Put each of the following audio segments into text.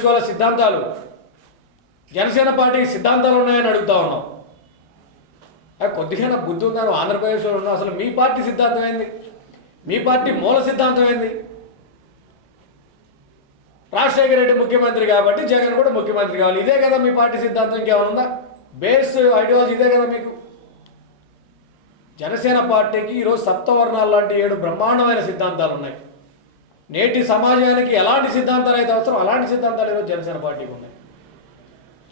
తెచ్చుకోవాల సిద్ధాంతాలు. జనసేన పార్టీకి సిద్ధాంతాలు ఉన్నాయని అడుగుతా ఉన్నాం. కొద్దిగా బుద్ధి ఉందని ఆంధ్రప్రదేశ్లో ఉన్నాం. అసలు మీ పార్టీ సిద్ధాంతం ఏంది? మీ పార్టీ మూల సిద్ధాంతం ఏంది? రాజశేఖర రెడ్డి ముఖ్యమంత్రి కాబట్టి జగన్ కూడా ముఖ్యమంత్రి కావాలి, ఇదే కదా మీ పార్టీ సిద్ధాంతం? ఇంకేమైనా ఉందా? బేస్ ఐడియాలజీ ఇదే కదా మీకు. జనసేన పార్టీకి ఈరోజు సప్తవర్ణాలు లాంటి 7 బ్రహ్మాండమైన సిద్ధాంతాలు ఉన్నాయి. నేటి సమాజానికి ఎలాంటి సిద్ధాంతాలు అయితే అవసరం అలాంటి సిద్ధాంతాలు ఈరోజు జనసేన పార్టీకి ఉన్నాయి.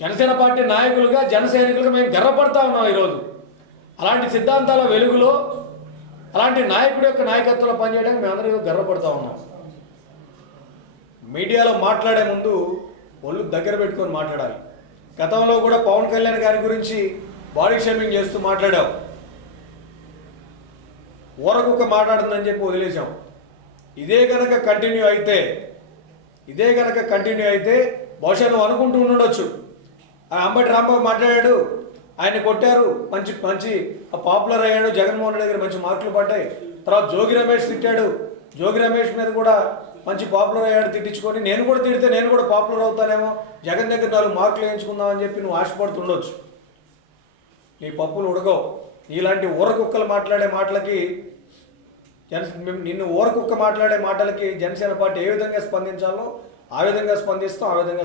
జనసేన పార్టీ నాయకులుగా జన సైనికులుగా మేము గర్వపడతా ఉన్నాం ఈరోజు. అలాంటి సిద్ధాంతాల వెలుగులో అలాంటి నాయకుడి యొక్క నాయకత్వంలో పనిచేయడానికి మేమందరం గర్వపడతా ఉన్నాం. మీడియాలో మాట్లాడే ముందు ఒళ్ళు దగ్గర పెట్టుకొని మాట్లాడాలి. గతంలో కూడా పవన్ కళ్యాణ్ గారి గురించి బాడీ షేమింగ్ చేస్తూ మాట్లాడావు. ఊరకుక్క మాట్లాడుతుందని చెప్పి వదిలేసాం. ఇదే కనుక కంటిన్యూ అయితే బహుశా నువ్వు అనుకుంటూ ఉండొచ్చు, అంబటి రాంబాబు మాట్లాడాడు, ఆయన కొట్టారు, మంచి మంచి పాపులర్ అయ్యాడు, జగన్మోహన్ రెడ్డి దగ్గర మంచి మార్కులు పడ్డాయి. తర్వాత జోగి రమేష్ తిట్టాడు, జోగి రమేష్ మీద కూడా మంచి పాపులర్ అయ్యాడు, తిట్టించుకొని నేను కూడా తిడితే నేను కూడా పాపులర్ అవుతానేమో, జగన్ దగ్గర 4 మార్కులు వేయించుకుందామని చెప్పి నువ్వు ఆశపడుతుండొచ్చు. నీ పప్పులు ఉడకవు. ఇలాంటి ఊరకుక్కలు మాట్లాడే మాటలకి నిన్ను ఊరకుక్క మాట్లాడే మాటలకి జనసేన పార్టీ ఏ విధంగా స్పందించాలో ఆ విధంగా స్పందిస్తాం, ఆ విధంగా